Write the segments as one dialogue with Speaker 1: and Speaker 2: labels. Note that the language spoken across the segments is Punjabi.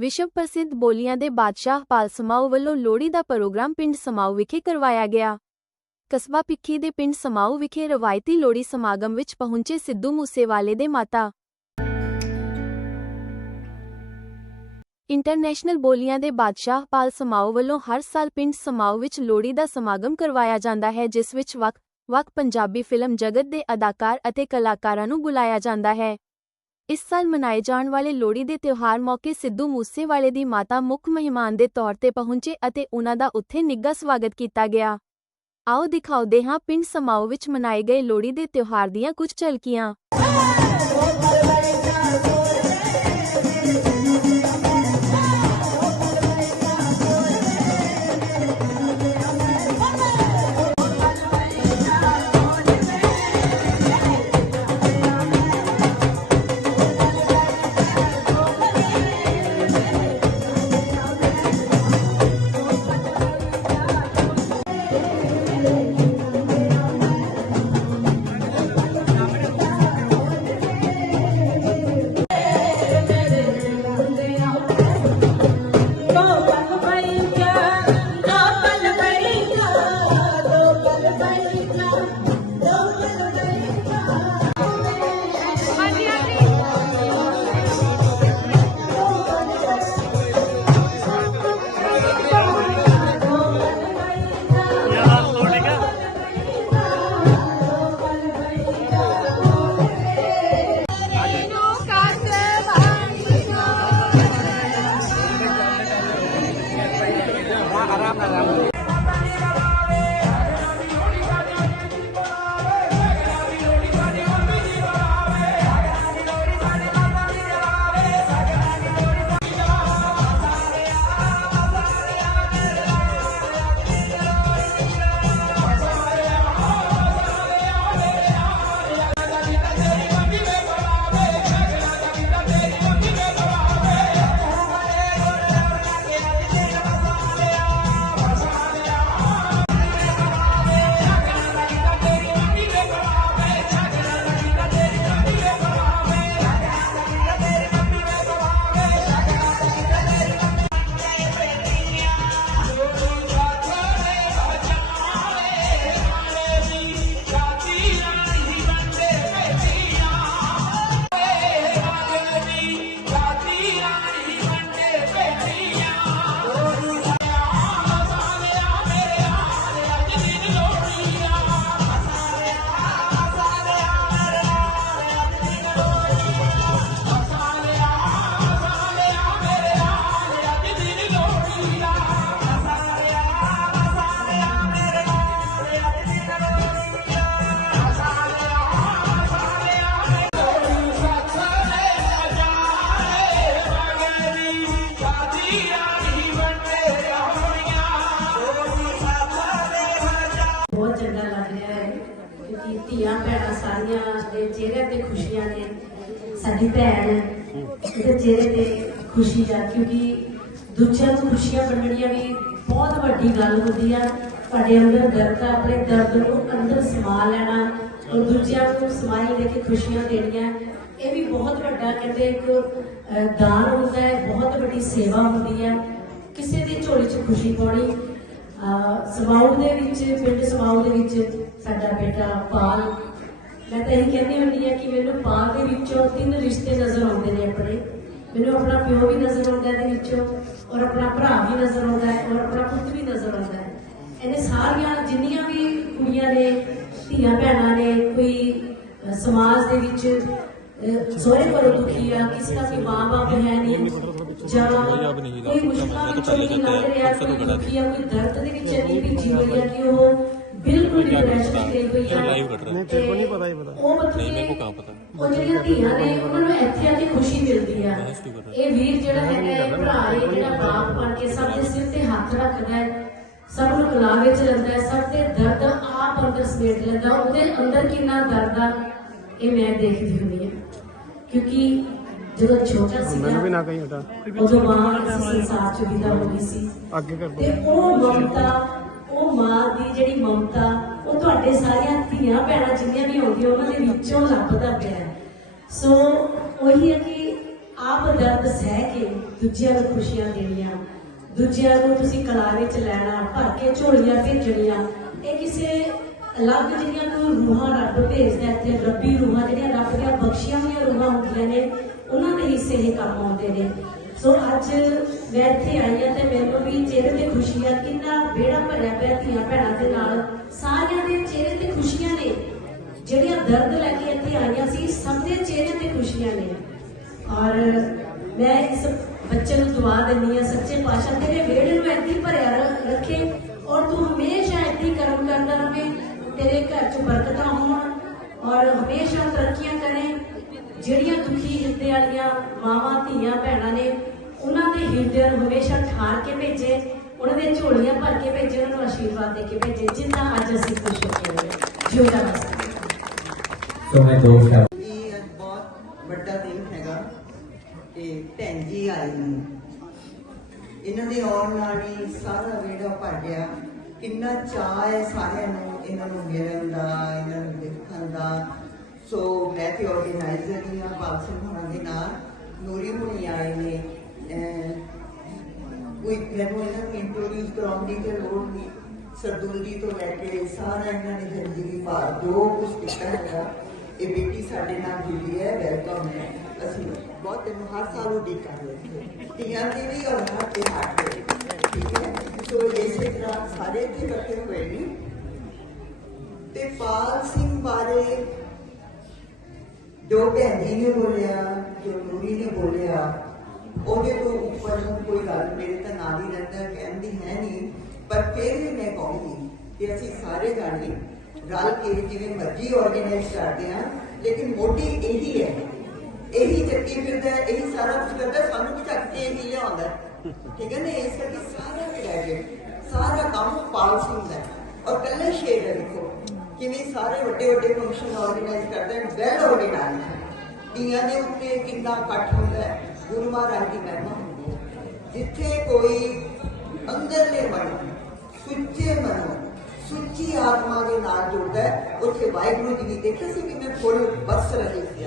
Speaker 1: ਵਿਸ਼ਵ ਪ੍ਰਸਿੱਧ ਬੋਲੀਆਂ ਦੇ ਬਾਦਸ਼ਾਹ ਪਾਲ ਸਮਾਓ ਵੱਲੋਂ ਲੋਹੜੀ ਦਾ ਪ੍ਰੋਗਰਾਮ ਪਿੰਡ ਸਮਾਓ ਵਿਖੇ ਕਰਵਾਇਆ ਗਿਆ। ਕਸਬਾ ਪਿੱਖੀ ਦੇ ਪਿੰਡ ਸਮਾਓ ਵਿਖੇ ਰਵਾਇਤੀ ਲੋਹੜੀ ਸਮਾਗਮ ਵਿੱਚ ਪਹੁੰਚੇ ਸਿੱਧੂ ਮੂਸੇਵਾਲੇ ਦੇ ਮਾਤਾ। ਇੰਟਰਨੈਸ਼ਨਲ ਬੋਲੀਆਂ ਦੇ ਬਾਦਸ਼ਾਹ ਪਾਲ ਸਮਾਓ ਵੱਲੋਂ ਹਰ ਸਾਲ ਪਿੰਡ ਸਮਾਓ ਵਿੱਚ ਲੋਹੜੀ ਦਾ ਸਮਾਗਮ ਕਰਵਾਇਆ ਜਾਂਦਾ ਹੈ, ਜਿਸ ਵਿੱਚ ਵੱਖ ਵੱਖ ਪੰਜਾਬੀ ਫਿਲਮ ਜਗਤ ਦੇ ਅਦਾਕਾਰ ਅਤੇ ਕਲਾਕਾਰਾਂ ਨੂੰ ਬੁਲਾਇਆ ਜਾਂਦਾ ਹੈ। ਇਸ ਸਾਲ ਮਨਾਏ ਜਾਣ ਵਾਲੇ ਲੋਹੜੀ ਦੇ ਤਿਉਹਾਰ ਮੌਕੇ ਸਿੱਧੂ ਮੂਸੇਵਾਲੇ ਦੀ ਮਾਤਾ ਮੁੱਖ ਮਹਿਮਾਨ ਦੇ ਤੌਰ ਤੇ ਪਹੁੰਚੇ ਅਤੇ ਉਹਨਾਂ ਦਾ ਉੱਥੇ ਨਿੱਘਾ ਸਵਾਗਤ ਕੀਤਾ ਗਿਆ। ਆਓ ਦਿਖਾਉਂਦੇ ਹਾਂ ਪਿੰਡ ਸਮਾਓ ਵਿੱਚ ਮਨਾਏ ਗਏ ਲੋਹੜੀ ਦੇ ਤਿਉਹਾਰ ਦੀਆਂ ਕੁਝ ਝਲਕੀਆਂ।
Speaker 2: ਧੀਆਂ ਭੈਣਾਂ ਸਾਰੀਆਂ ਦੇ ਚਿਹਰੇ ਤੇ ਖੁਸ਼ੀਆਂ ਨੇ। ਸਾਡੀ ਭੈਣ ਉਹਦੇ ਚਿਹਰੇ ਤੇ ਖੁਸ਼ੀ ਆ ਕਿਉਂਕਿ ਦੂਜਿਆਂ ਨੂੰ ਖੁਸ਼ੀਆਂ ਵੰਡਣੀਆਂ ਵੀ ਬਹੁਤ ਵੱਡੀ ਗੱਲ ਹੁੰਦੀ ਆ। ਤੁਹਾਡੇ ਅੰਦਰ ਦਰਦ ਆ, ਆਪਣੇ ਦਰਦ ਨੂੰ ਅੰਦਰ ਸਮਾ ਲੈਣਾ ਔਰ ਦੂਜਿਆਂ ਨੂੰ ਸਮਾਈ ਦੇ ਕੇ ਖੁਸ਼ੀਆਂ ਦੇਣੀਆਂ, ਇਹ ਵੀ ਬਹੁਤ ਵੱਡਾ ਕਹਿੰਦੇ ਇੱਕ ਦਾਨ ਹੁੰਦਾ ਹੈ, ਬਹੁਤ ਵੱਡੀ ਸੇਵਾ ਹੁੰਦੀ ਹੈ। ਕਿਸੇ ਦੀ ਝੋਲੀ 'ਚ ਖੁਸ਼ੀ ਪਾਉਣੀ ਸਮਾਉ ਦੇ ਵਿੱਚ, ਪਿੰਡ ਸਮਾਉ ਦੇ ਵਿੱਚ ਸਾਡਾ ਬੇਟਾ ਪਾਲ, ਮੈਂ ਤਾਂ ਇਹ ਕਹਿੰਦੀ ਹੁੰਦੀ ਆ ਕਿ ਮੈਨੂੰ ਪਾਲ ਦੇ ਵਿੱਚੋਂ ਤਿੰਨ ਰਿਸ਼ਤੇ ਨਜ਼ਰ ਆਉਂਦੇ ਨੇ ਆਪਣੇ। ਮੈਨੂੰ ਆਪਣਾ ਪਿਓ ਵੀ ਨਜ਼ਰ ਆਉਂਦਾ ਇਹਦੇ ਵਿੱਚੋਂ ਔਰ ਆਪਣਾ ਭਰਾ ਵੀ ਨਜ਼ਰ ਆਉਂਦਾ ਹੈ ਔਰ ਆਪਣਾ ਪੁੱਤ ਵੀ ਨਜ਼ਰ ਆਉਂਦਾ ਹੈ। ਇਹਨੇ ਸਾਰੀਆਂ ਜਿੰਨੀਆਂ ਵੀ ਕੁੜੀਆਂ ਨੇ, ਧੀਆਂ ਭੈਣਾਂ ਨੇ, ਕੋਈ ਸਮਾਜ ਦੇ ਵਿੱਚ ਸੋਹਰੇ ਸਹੁਰੇ ਦੁਖੀ ਆ, ਕਿਸੇ ਦਾ ਕੋਈ ਮਾਂ-ਬਾਪ ਹੈ ਨਹੀਂ ਕੋਈ ਕੋਈ ਦੁਖੀ ਆ ਕੋਈ ਦਰਦ ਦੇ ਵਿੱਚ ਇੰਨੀ ਵੀ ਜੀ ਰਹੀ ਆ ਕਿ ਉਹ ਬਿਲਕੁਲ ਡਿਪਰੈਸ਼ਨ ਤੇ ਹੋਈ ਆ
Speaker 3: ਲਾਈਵ ਕੱਟ ਰਿਹਾ
Speaker 2: ਤੇਰੇ ਕੋਲ ਨਹੀਂ ਪਤਾ ਹੀ ਪਤਾ। ਉਹ ਮਤਲਬ
Speaker 3: ਨਹੀਂ
Speaker 2: ਕੋ
Speaker 3: ਕਹਾਂ ਪਤਾ
Speaker 2: ਉਹ ਜਿਹੜੀਆਂ ਧੀਆਂ ਨੇ ਉਹਨਾਂ ਨੂੰ ਇੱਥੇ ਆ ਕੇ ਖੁਸ਼ੀ ਮਿਲਦੀ ਆ। ਇਹ ਵੀਰ ਜਿਹੜਾ ਹੈਗਾ ਇਹ ਭਰਾ ਹੈ ਜਿਹੜਾ ਬਾਪ ਬਣ ਕੇ ਸਭ ਦੇ ਸਿਰ ਤੇ ਹੱਥ ਰੱਖਦਾ ਹੈ ਸਭ ਨੂੰ ਗਲਾ ਵਿੱਚ ਲੈਂਦਾ ਹੈ ਸਭ ਦੇ ਦਰਦ ਆਪ ਅੰਦਰ ਸਮੇਟ ਲੈਂਦਾ ਉਹਦੇ ਅੰਦਰ ਕਿੰਨਾ ਦਰਦ ਆ ਇਹ ਮੈਂ ਦੇਖਦੀ ਹੁੰਦੀ ਹਾਂ। ਕਿਉਂਕਿ ਜਦੋਂ ਛੋਟਾ ਸੀ
Speaker 4: ਮੈਨੂੰ ਵੀ ਨਾ ਕਹੀਂ ਹਟਾ।
Speaker 2: ਉਦੋਂ ਮਾਂ ਇਸ ਸੰਸਾਰ ਚ ਵਿਦਾ ਹੋ ਗਈ ਸੀ।
Speaker 4: ਅੱਗੇ ਕਰ
Speaker 2: ਤੇ ਉਹ ਮਮਤਾ ਉਹ ਮਾਂ ਦੀ ਜਿਹੜੀ ਮਮਤਾ ਉਹ ਤੁਹਾਡੇ ਸਾਰੀਆਂ ਧੀਆਂ ਭੈਣਾਂ ਜਿੰਨੀਆਂ ਵੀ ਹੋਣਗੀਆਂ ਉਹਨਾਂ ਦੇ ਵਿੱਚੋਂ ਲੱਭਦਾ ਪਿਆ। ਸੋ ਉਹੀ ਹੈ ਕਿ ਆਪ ਦਰਦ ਸਹਿ ਕੇ ਦੂਜਿਆਂ ਨੂੰ ਖੁਸ਼ੀਆਂ ਦੇਣੀਆਂ ਦੂਜਿਆਂ ਨੂੰ ਤੁਸੀਂ ਕਲਾਰੇ ਚ ਲੈਣਾ ਭਰ ਕੇ ਝੋਲੀਆਂ ਭੇਜਣੀਆਂ ਇਹ ਕਿਸੇ ਅਲੱਗ ਜਿਹੜੀਆਂ ਕੋਈ ਰੂਹਾਂ ਰੱਬ ਭੇਜਦਾ ਇੱਥੇ ਰੱਬੀ ਰੂਹਾਂ ਜਿਹੜੀਆਂ ਰੱਬ ਦੀਆਂ ਬਖਸ਼ੀਆਂ ਹੋਈਆਂ ਰੂਹਾਂ ਹੁੰਦੀਆਂ ਨੇ ਉਹਨਾਂ ਦੇ ਹਿੱਸੇ ਇਹ ਕੰਮ ਆਉਂਦੇ ਨੇ। ਸੋ ਅੱਜ ਮੈਂ ਇੱਥੇ ਆਈ ਹਾਂ ਤੇ ਮੈਨੂੰ ਵੀ ਚਿਹਰੇ ਤੇ ਖੁਸ਼ੀ ਆ ਕਿੰਨਾ ਵਿਹੜਾ ਭਰਿਆ ਪਿਆ ਧੀਆਂ ਭੈਣਾਂ ਦੇ ਨਾਲ। ਸਾਰਿਆਂ ਦੇ ਚਿਹਰੇ ਤੇ ਖੁਸ਼ੀਆਂ ਨੇ। ਜਿਹੜੀਆਂ ਦਰਦ ਲੈ ਕੇ ਇੱਥੇ ਆਈਆਂ ਸੀ, ਸਭ ਦੇ ਚਿਹਰੇ ਤੇ ਖੁਸ਼ੀਆਂ ਨੇ। ਔਰ ਮੈਂ ਇਸ ਬੱਚੇ ਨੂੰ ਦੁਆ ਦਿੰਦੀ ਆ ਸੱਚੇ ਪਾਤਸ਼ਾਹ, ਤੇਰੇ ਵਿਹੜੇ ਨੂੰ ਏਦਾਂ ਹੀ ਭਰਿਆ ਰ- ਰੱਖੇ। ਔਰ ਤੂੰ ਹਮੇਸ਼ਾ ਏਦਾਂ ਹੀ ਕਰਮ ਕਰਦਾ ਰਹੇ ਤੇਰੇ ਘਰ 'ਚ ਬਰਕਤਾਂ ਹੋਣ ਔਰ ਹਮੇਸ਼ਾ ਤਰੱਕੀਆਂ ਕਰੇ ਜਿਹੜੀਆਂ ਹਿਰਦੇ ਵਾਲੀਆਂ ਮਾਵਾਂ ਧੀਆਂ ਭੈਣਾਂ ਨੇ ਉਹਨਾਂ ਦੇ ਹਿਰਦਿਆਂ ਨੂੰ ਹਮੇਸ਼ਾ ਠਾਰ ਕੇ ਭੇਜੇ ਉਹਨਾਂ ਦੇ ਝੋਲੀਆਂ ਭਰ ਕੇ ਭੇਜੇ ਉਹਨਾਂ ਨੂੰ ਆਸ਼ੀਰਵਾਦ ਦੇ ਕੇ ਭੇਜੇ ਜਿੰਨਾ ਅੱਜ ਅਸੀਂ ਖੁਸ਼ ਹੋ ਕੇ ਜਿਉਂਦਾ ਵਸਦਾ
Speaker 3: ਸੋ ਮੈਂ ਦੋ ਸ਼ਬਦ
Speaker 4: ਇਹ ਅੱਜ ਬਹੁਤ ਵੱਡਾ ਦਿਨ ਹੈਗਾ ਤੇ ਭੈਣ ਜੀ ਆਏ ਨੇ। ਇਹਨਾਂ ਦੇ ਆਉਣ ਨਾਲ ਹੀ ਸਾਰਾ ਵੇੜਾ ਭਰ ਗਿਆ। ਕਿੰਨਾ ਚਾਅ ਹੈ ਸਾਰਿਆਂ ਨੂੰ ਇਹਨਾਂ ਨੂੰ ਮਿਲਣ ਦਾ ਇਹਨਾਂ ਨੂੰ ਦੇਖਣ ਦਾ। ਸੋ ਮੈਂ ਤੇ ਆਰਗੇਨਾਈਜ਼ਰ ਹੀ ਹਾਂ ਪਾਲ ਸਿੰਘ ਹੋਣਾ ਦੇ ਨਾਲ। ਨੂਰੀ ਹੁਣੀ ਆਏ ਨੇ ਕੋਈ ਮੈਨੂੰ ਇਹਨਾਂ ਨੂੰ ਇੰਟਰੋਡਿਊਸ ਕਰਾਉਣ ਦੀ ਤੇ ਲੋੜ ਨਹੀਂ। ਸਰਦੂਲ ਤੋਂ ਲੈ ਕੇ ਸਾਰਾ ਇਹਨਾਂ ਨੇ ਜ਼ਿੰਦਗੀ ਭਰ ਜੋ ਕੁਝ ਕੀਤਾ ਹੈਗਾ ਇਹ ਬੇਟੀ ਸਾਡੇ ਨਾਲ ਜੁੜੀ ਹੈ ਵੈਲਕਮ ਹੈ। ਅਸੀਂ ਬਹੁਤ ਇਹਨੂੰ ਹਰ ਸਾਲ ਉਡੀਕ ਕਰ ਰਹੇ ਹਾਂ। ਤੀਆਂ ਦੀ ਵੀ ਔਰ ਹਰ ਤਿਉਹਾਰ ਤੇ ਠੀਕ ਹੈ? ਸੋ ਇਸੇ ਤਰ੍ਹਾਂ ਸਾਰੇ ਇੱਥੇ ਇਕੱਠੇ ਹੋਏ ਨੇ। ਤੇ ਪਾਲ ਸਿੰਘ ਬਾਰੇ ਜੋ ਭੈਣ ਜੀ ਨੇ ਬੋਲਿਆ ਜੋ ਨੂਰੀ ਨੇ ਬੋਲਿਆ ਉਹਦੇ ਤੋਂ ਉੱਪਰ ਨੂੰ ਕੋਈ ਗੱਲ ਮੇਰੇ ਤਾਂ ਨਾਲ ਹੀ ਰਹਿੰਦਾ ਕਹਿੰਦੀ ਹੈ ਨਹੀਂ ਪਰ ਫਿਰ ਵੀ ਮੈਂ ਕਹੂੰਗੀ ਕਿ ਅਸੀਂ ਸਾਰੇ ਜਾਣੇ ਰਲ ਕੇ ਜਿਵੇਂ ਮਰਜ਼ੀ ਆਰਗੇਨਾਈਜ਼ ਕਰਦੇ ਹਾਂ ਲੇਕਿਨ ਮੋਢੀ ਇਹੀ ਹੈ। ਇਹੀ ਚੱਕੀ ਫਿਰਦਾ ਹੈ, ਇਹੀ ਸਾਰਾ ਕੁਝ ਕਰਦਾ ਸਾਨੂੰ ਵੀ ਚੱਕ ਕੇ ਇਹੀ ਲਿਆਉਂਦਾ ਠੀਕ ਹੈ ਨਾ ਇਸ ਕਰਕੇ ਸਾਰਾ ਕ੍ਰੈਡਿਟ ਸਾਰਾ ਕੰਮ ਪਾਲ ਸਿੰਘ ਔਰ ਕੱਲੇ ਸ਼ੇਰ ਹੈ ਦੇਖੋ ਕਿਵੇਂ ਸਾਰੇ ਵੱਡੇ ਵੱਡੇ ਫੰਕਸ਼ਨ ਆਰਗੇਨਾਈਜ਼ ਕਰਦੇ ਹਨ ਵੈਲ ਆਰਗੇਨਾਈਜ਼ ਦੀਆਂ ਦੇ ਉੱਤੇ ਕਿੰਨਾ ਇਕੱਠ ਹੁੰਦਾ ਹੈ, ਗੁਰੂ ਮਹਾਰਾਜ ਦੀ ਮਹਿਮਾ ਹੁੰਦੀ ਹੈ। ਜਿੱਥੇ ਕੋਈ ਅੰਦਰਲੇ ਮਨ, ਸੁੱਚੇ ਮਨ, ਸੁੱਚੀ ਆਤਮਾ ਦੇ ਨਾਲ ਜੁੜਦਾ ਹੈ, ਉੱਥੇ ਵਾਹਿਗੁਰੂ ਜੀ ਦੀ ਦੇਖਿਆ ਸੀ ਕਿਵੇਂ ਫੁੱਲ ਬਰਸ ਰਹੇ ਸੀ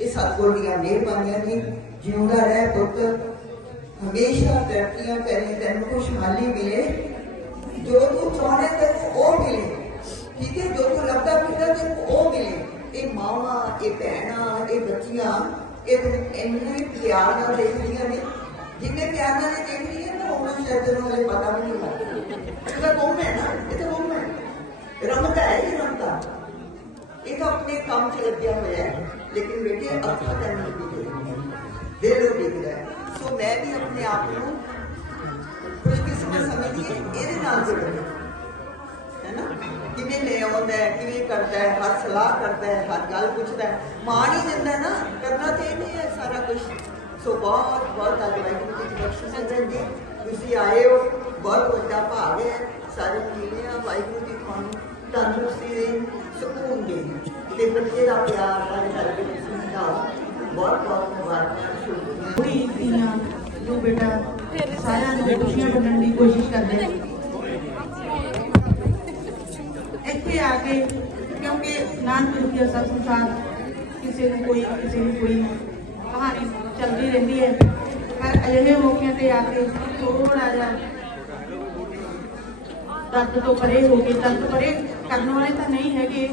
Speaker 4: ਇਹ ਸਤਿਗੁਰ ਦੀਆਂ ਮਿਹਰਬਾਨੀਆਂ ਜੀ, ਜਿਉਂਦਾ ਰਹਿ ਪੁੱਤ, ਹਮੇਸ਼ਾ ਤਰੱਕੀਆਂ ਕਰੇ, ਤੈਨੂੰ ਖੁਸ਼ਹਾਲੀ ਮਿਲੇ ਜੋ ਤੂੰ ਚਾਹਣਾ ਤੈਨੂੰ ਉਹ ਮਿਲੇ। ਠੀਕ ਹੈ ਜੋ ਤੂੰ ਲੱਭਦਾ ਫਿਰਦਾ ਤੈਨੂੰ ਉਹ ਮਿਲੇ, ਇਹ ਮਾਵਾਂ, ਇਹ ਭੈਣਾਂ, ਇਹ ਬੱਚੀਆਂ, ਇਹ ਤੈਨੂੰ ਇੰਨੇ ਪਿਆਰ ਨਾਲ ਦੇਖਦੀਆਂ ਨੇ। ਜਿੰਨੇ ਪਿਆਰ ਨਾਲ ਇਹ ਦੇਖਦੀਆਂ ਨਾ ਉਹਨਾਂ ਸ਼ਾਇਦ ਤੈਨੂੰ ਹਲੇ ਪਤਾ ਵੀ ਨਹੀਂ ਲੱਗਦਾ। ਇਹਦਾ ਗੁੰਮ ਹੈ ਨਾ, ਇਹ ਤਾਂ ਗੁੰਮ ਹੈ। ਰਮਤਾ ਹੈ ਇਹ ਰਮਤਾ। ਇਹ ਤਾਂ ਆਪਣੇ ਕੰਮ 'ਚ ਲੱਗਿਆ ਹੋਇਆ ਹੈ। ਲੇਕਿਨ ਬੇਟੇ, ਅੱਖਾਂ ਤਾਂ ਨਹੀਂ ਦਿਖਦੇ। ਦਿਲ ਨੂੰ ਦਿਖਦਾ ਹੈ। ਸੋ ਮੈਂ ਵੀ ਆਪਣੇ ਆਪ ਨੂੰ ਖੁਸ਼ਕਿਸਮਤ ਸਮਝਦੀ ਹਾਂ, ਇਹਦੇ ਨਾਲ ਜੁੜਦਾ ਕਿਵੇਂ ਲੈ ਆਉਂਦਾ ਹੈ, ਕਿਵੇਂ ਕਰਦਾ ਹੈ, ਹਰ ਸਲਾਹ ਕਰਦਾ ਹੈ, ਹਰ ਗੱਲ ਪੁੱਛਦਾ ਹੈ। ਮਾਣ ਹੀ ਦਿੰਦਾ ਨਾ, ਕਰਨਾ ਤੇ ਇਹਨੇ ਹੈ ਸਾਰਾ ਕੁਝ ਸੋ ਬਹੁਤ ਬਹੁਤ ਅੱਜ ਜੀ ਦੀ ਬਖਸ਼ਿਸ਼ ਹੈ ਜੀ ਤੁਸੀਂ ਆਏ ਹੋ, ਬਹੁਤ ਵੱਡਾ ਭਾਗ ਹੈ। ਸਾਰੇ ਮਿਲੇ ਵਾਹਿਗੁਰੂ ਜੀ ਤੁਹਾਨੂੰ ਤੰਦਰੁਸਤੀ ਦੇ ਸਕੂਨ ਦੇ ਤੇ ਬੱਚੇ ਦਾ ਪਿਆਰ ਦਾ ਕਰਕੇ ਤੁਸੀਂ ਸਮਝਾਓ। ਬਹੁਤ ਬਹੁਤ ਮੁਬਾਰਕਾਂ ਸ਼ੁਕਰੀਆ।
Speaker 5: ਕੁੜੀ ਧੀਆਂ ਜੋ ਬੇਟਾ, ਸਾਰਿਆਂ ਨੂੰ ਖੁਸ਼ੀਆਂ ਵੰਡਣ ਦੀ ਕੋਸ਼ਿਸ਼ ਕਰਦੇ ਨੇ ਇੱਥੇ ਆ ਕੇ ਕਿਉਂਕਿ ਨਾਨਕ ਦੀ ਸਭ ਸੰਸਾਰ ਕਿਸੇ ਨੂੰ ਕੋਈ ਕਿਸੇ ਨੂੰ ਕੋਈ ਕਹਾਣੀ ਚੱਲਦੀ ਰਹਿੰਦੀ ਹੈ ਪਰ ਅਜਿਹੇ ਮੌਕਿਆਂ ਤੇ ਆ ਕੇ ਥੋੜਾ ਜਿਹਾ ਦਰਦ ਤੋਂ ਪਰੇ ਹੋ ਕੇ ਦਰਦ ਪਰੇ ਕਰਨ ਵਾਲੇ ਤਾਂ ਨਹੀਂ ਹੈਗੇ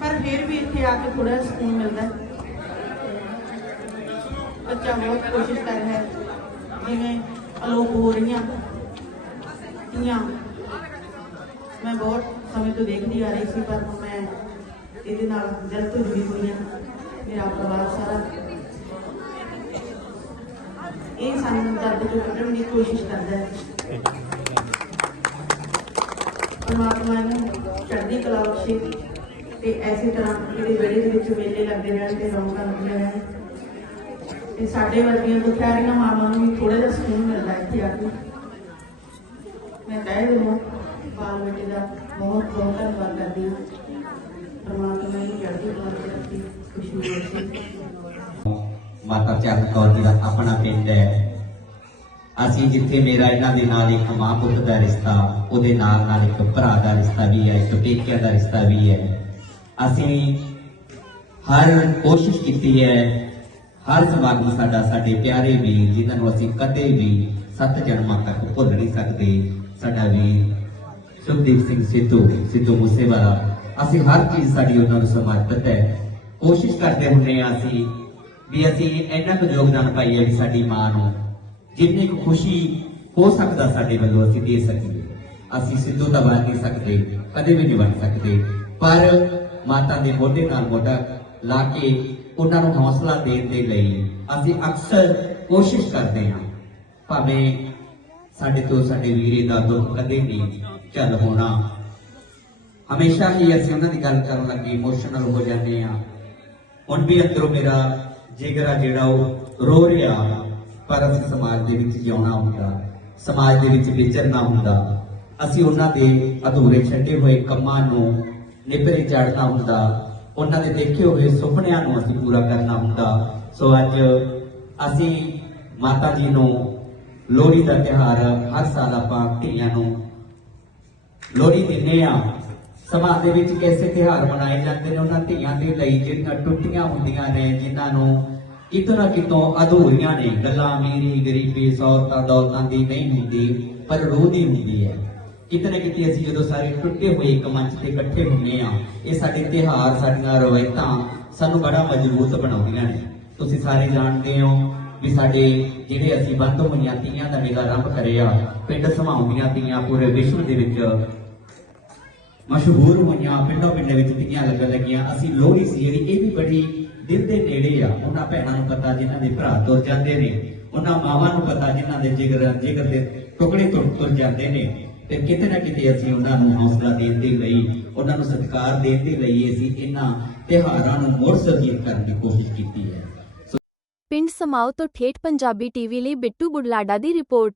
Speaker 5: ਪਰ ਫਿਰ ਵੀ ਇੱਥੇ ਆ ਕੇ ਥੋੜਾ ਸਕੂਨ ਮਿਲਦਾ ਹੈ ਬੱਚਾ ਬਹੁਤ ਕੋਸ਼ਿਸ਼ ਕਰ ਰਿਹਾ ਹੈ ਜਿਵੇਂ ਅਲੋਪ ਹੋ ਰਹੀਆਂ ਧੀਆਂ ਮੈਂ ਬਹੁਤ ਸਮੇਂ ਤੋਂ ਦੇਖਦੀ ਆ ਰਹੀ ਸੀ, ਪਰ ਹੁਣ ਮੈਂ ਇਹਦੇ ਨਾਲ ਦਿਲ ਤੋਂ ਜੁੜੀ ਹੋਈ ਹਾਂ ਮੇਰਾ ਪਰਿਵਾਰ ਸਾਰਾ ਇਹ ਸਾਨੂੰ ਦਰਦ ਤੋਂ ਕੱਢਣ ਦੀ ਕੋਸ਼ਿਸ਼ ਕਰਦਾ ਹੈ। ਪਰਮਾਤਮਾ ਨੂੰ ਚੜ੍ਹਦੀ ਕਲਾ ਬਖਸ਼ੇ ਤੇ ਐਸੀ ਤਰ੍ਹਾਂ ਇਹਦੇ ਵਿਹੜੇ ਦੇ ਵਿੱਚ ਮੇਲੇ ਲੱਗਦੇ ਰਹਿਣ ਤੇ ਰੌਣਕਾਂ ਲੱਗਦੀਆਂ ਰਹਿਣ। ਤੇ ਸਾਡੇ ਵਰਗੀਆਂ ਦੁਖਿਆਰੀਆਂ ਮਾਵਾਂ ਨੂੰ ਵੀ ਥੋੜਾ ਜਿਹਾ ਸਕੂਨ ਮਿਲਦਾ ਇੱਥੇ ਆ ਕੇ। ਮੈਂ ਕਹਿ ਦਿੰਦਾ ਬਾਲ ਬੇਟੇ ਦਾ ਬਹੁਤ ਬਹੁਤ ਧੰਨਵਾਦ ਕਰਦੀ ਹਾਂ। ਪਰਮਾਤਮਾ ਨੂੰ ਚੜ੍ਹਦੀ ਕਲਾ ਵਿੱਚ ਰੱਖੀ, ਖੁਸ਼ੀ ਬਖਸ਼ੇ
Speaker 3: ਮਾਤਾ ਚਰਨ ਕੌਰ ਜੀ ਦਾ ਆਪਣਾ ਪਿੰਡ ਹੈ। ਅਸੀਂ ਜਿੱਥੇ ਮੇਰਾ ਇਹਨਾਂ ਦੇ ਨਾਲ ਇੱਕ ਮਾਂ ਪੁੱਤ ਦਾ ਰਿਸ਼ਤਾ, ਉਹਦੇ ਨਾਲ ਨਾਲ ਇੱਕ ਭਰਾ ਦਾ ਰਿਸ਼ਤਾ ਵੀ ਹੈ, ਇੱਕ ਪੇਕਿਆਂ ਦਾ ਰਿਸ਼ਤਾ ਵੀ ਹੈ। ਅਸੀਂ ਹਰ ਕੋਸ਼ਿਸ਼ ਕੀਤੀ ਹੈ, ਹਰ ਸਮਾਗਮ ਸਾਡਾ, ਸਾਡੇ ਪਿਆਰੇ ਵੀਰ, ਜਿਨ੍ਹਾਂ ਨੂੰ ਅਸੀਂ ਕਦੇ ਵੀ ਸੱਤ ਜਨਮਾਂ ਤੱਕ ਭੁੱਲ ਨਹੀਂ ਸਕਦੇ, ਸਾਡਾ ਵੀਰ ਸੁਖਦੀਪ ਸਿੰਘ ਸਿੱਧੂ ਸਿੱਧੂ ਮੂਸੇਵਾਲਾ। ਅਸੀਂ ਹਰ ਚੀਜ਼ ਸਾਡੀ ਉਹਨਾਂ ਨੂੰ ਸਮਰਪਿਤ ਹੈ। ਕੋਸ਼ਿਸ਼ ਕਰਦੇ ਹੁੰਦੇ ਹਾਂ ਅਸੀਂ ਵੀ ਅਸੀਂ ਇੰਨਾ ਕੁ ਯੋਗਦਾਨ ਪਾਈਏ ਵੀ ਸਾਡੀ ਮਾਂ ਨੂੰ, ਜਿੰਨੀ ਕੁ ਖੁਸ਼ੀ ਹੋ ਸਕਦਾ ਸਾਡੇ ਵੱਲੋਂ ਅਸੀਂ ਦੇ ਸਕੀਏ। ਅਸੀਂ ਸਿੱਧੂ ਤਾਂ ਬਣ ਨਹੀਂ ਸਕਦੇ, ਕਦੇ ਵੀ ਨਹੀਂ ਬਣ ਸਕਦੇ। ਪਰ ਮਾਤਾ ਦੇ ਮੋਢੇ ਨਾਲ ਮੋਢਾ ਲਾ ਕੇ ਉਹਨਾਂ ਨੂੰ ਹੌਸਲਾ ਦੇਣ ਦੇ ਲਈ ਅਸੀਂ ਅਕਸਰ ਕੋਸ਼ਿਸ਼ ਕਰਦੇ ਹਾਂ। ਭਾਵੇਂ ਸਾਡੇ ਤੋਂ ਸਾਡੇ ਵੀਰੇ ਦਾ ਦੁੱਖ ਕਦੇ ਨਹੀਂ ਚੱਲ ਹੋਣਾ। ਹਮੇਸ਼ਾ ਹੀ ਅਸੀਂ ਉਹਨਾਂ ਦੀ ਗੱਲ ਕਰਨ ਲੱਗੇ ਇਮੋਸ਼ਨਲ ਹੋ ਜਾਂਦੇ ਆ ਹੁਣ ਵੀ ਅੰਦਰੋਂ ਮੇਰਾ ਜਿਗਰਾ ਜਿਹੜਾ ਉਹ ਰੋ ਰਿਹਾ ਪਰ ਅਸੀਂ ਸਮਾਜ ਦੇ ਵਿੱਚ ਜਿਉਣਾ ਹੁੰਦਾ, ਸਮਾਜ ਦੇ ਵਿੱਚ ਵਿਚਰਨਾ ਹੁੰਦਾ। ਅਸੀਂ ਉਹਨਾਂ ਦੇ ਅਧੂਰੇ ਛੱਡੇ ਹੋਏ ਕੰਮਾਂ ਨੂੰ ਨਿਭਰੇ ਚੜ੍ਹਨਾ ਹੁੰਦਾ। ਉਹਨਾਂ ਦੇ ਦੇਖੇ ਹੋਏ ਸੁਪਨਿਆਂ ਨੂੰ ਅਸੀਂ ਪੂਰਾ ਕਰਨਾ ਹੁੰਦਾ। ਸੋ ਅੱਜ ਅਸੀਂ ਮਾਤਾ ਜੀ ਨੂੰ ਲੋਹੜੀ ਦਾ ਤਿਉਹਾਰ ਹਰ ਸਾਲ ਆਪਾਂ ਧੀਆਂ ਨੂੰ ਲੋਹੜੀ ਦਿੰਦੇ ਆ। ਸਮਾਜ ਦੇ ਵਿੱਚ ਕੈਸੇ ਤਿਉਹਾਰ ਮਨਾਏ ਜਾਂਦੇ ਨੇ? ਉਹਨਾਂ ਧੀਆਂ ਦੇ ਲਈ ਜਿਹੜੀਆਂ ਟੁੱਟੀਆਂ ਹੁੰਦੀਆਂ ਨੇ, ਜਿਨ੍ਹਾਂ ਨੂੰ ਕਿਤਨਾ ਕਿਤੋਂ ਅਧੂਰੀਆਂ ਨੇ। ਗੱਲਾਂ ਅਮੀਰੀ ਗਰੀਬੀ ਸੌਤਾਂ ਦੌਲਤਾਂ ਦੀ ਨਹੀਂ ਹੁੰਦੀ, ਪਰ ਰੂਹ ਦੀ ਹੁੰਦੀ ਹੈ। ਕਿਤਨੇ ਕਿਤੇ ਅਸੀਂ ਜਦੋਂ ਸਾਰੇ ਟੁੱਟੇ ਹੋਏ ਇੱਕ ਮੰਚ ਤੇ ਇਕੱਠੇ ਹੁੰਨੇ ਆ, ਇਹ ਸਾਡੇ ਤਿਉਹਾਰ, ਸਾਡੀਆਂ ਰਵਾਇਤਾਂ ਸਾਨੂੰ ਬੜਾ ਮਜ਼ਬੂਤ ਬਣਾਉਂਦੀਆਂ ਨੇ। ਤੁਸੀਂ ਸਾਰੇ ਜਾਣਦੇ ਹੋ ਵੀ ਸਾਡੇ ਜਿਹੜੇ ਅਸੀਂ ਬੰਦ ਹੋਈਆਂ ਤੀਆਂ ਦਾ ਮੇਲਾ ਆਰੰਭ ਕਰਿਆ, ਪਿੰਡ ਸਮਾਉਂਦੀਆਂ ਤੀਆਂ ਪੂਰੇ ਵਿਸ਼ਵ ਦੇ ਵਿੱਚ ਮਸ਼ਹੂਰ ਹੋਈਆਂ ਪਿੰਡਾਂ ਪਿੰਡਾਂ ਵਿੱਚ ਤੀਆਂ ਲੱਗਣ ਲੱਗੀਆਂ। ਅਸੀਂ ਲੋਹੜੀ ਸੀ ਜਿਹੜੀ, ਇਹ ਵੀ ਬੜੀ ਦਿਲ ਦੇ ਨੇੜੇ ਆ। ਉਹਨਾਂ ਭੈਣਾਂ ਨੂੰ ਪਤਾ ਜਿਨ੍ਹਾਂ ਦੇ ਭਰਾ ਤੁਰ ਜਾਂਦੇ ਨੇ। ਉਹਨਾਂ ਮਾਵਾਂ ਨੂੰ ਪਤਾ ਜਿਨ੍ਹਾਂ ਦੇ ਜਿਗਰ ਜਿਗਰ ਦੇ ਟੁਕੜੇ ਤੁਰ ਤੁਰ ਜਾਂਦੇ ਨੇ। ਤੇ ਕਿਤੇ ਨਾ ਕਿਤੇ ਅਸੀਂ ਉਹਨਾਂ ਨੂੰ ਹੌਸਲਾ ਦੇਣ ਦੇ ਲਈ, ਉਹਨਾਂ ਨੂੰ ਸਤਿਕਾਰ ਦੇਣ ਦੇ ਲਈ ਅਸੀਂ ਇਹਨਾਂ ਤਿਉਹਾਰਾਂ ਨੂੰ ਮੁੜ ਸਰਜੀਤ ਕਰਨ ਦੀ ਕੋਸ਼ਿਸ਼ ਕੀਤੀ ਹੈ।
Speaker 1: ਪਿੰਡ ਸਮਾਓ ਤੋਂ ਠੇਠ ਪੰਜਾਬੀ ਟੀਵੀ ਲਈ ਬਿੱਟੂ ਬੁਢਲਾਡਾ ਦੀ ਰਿਪੋਰਟ।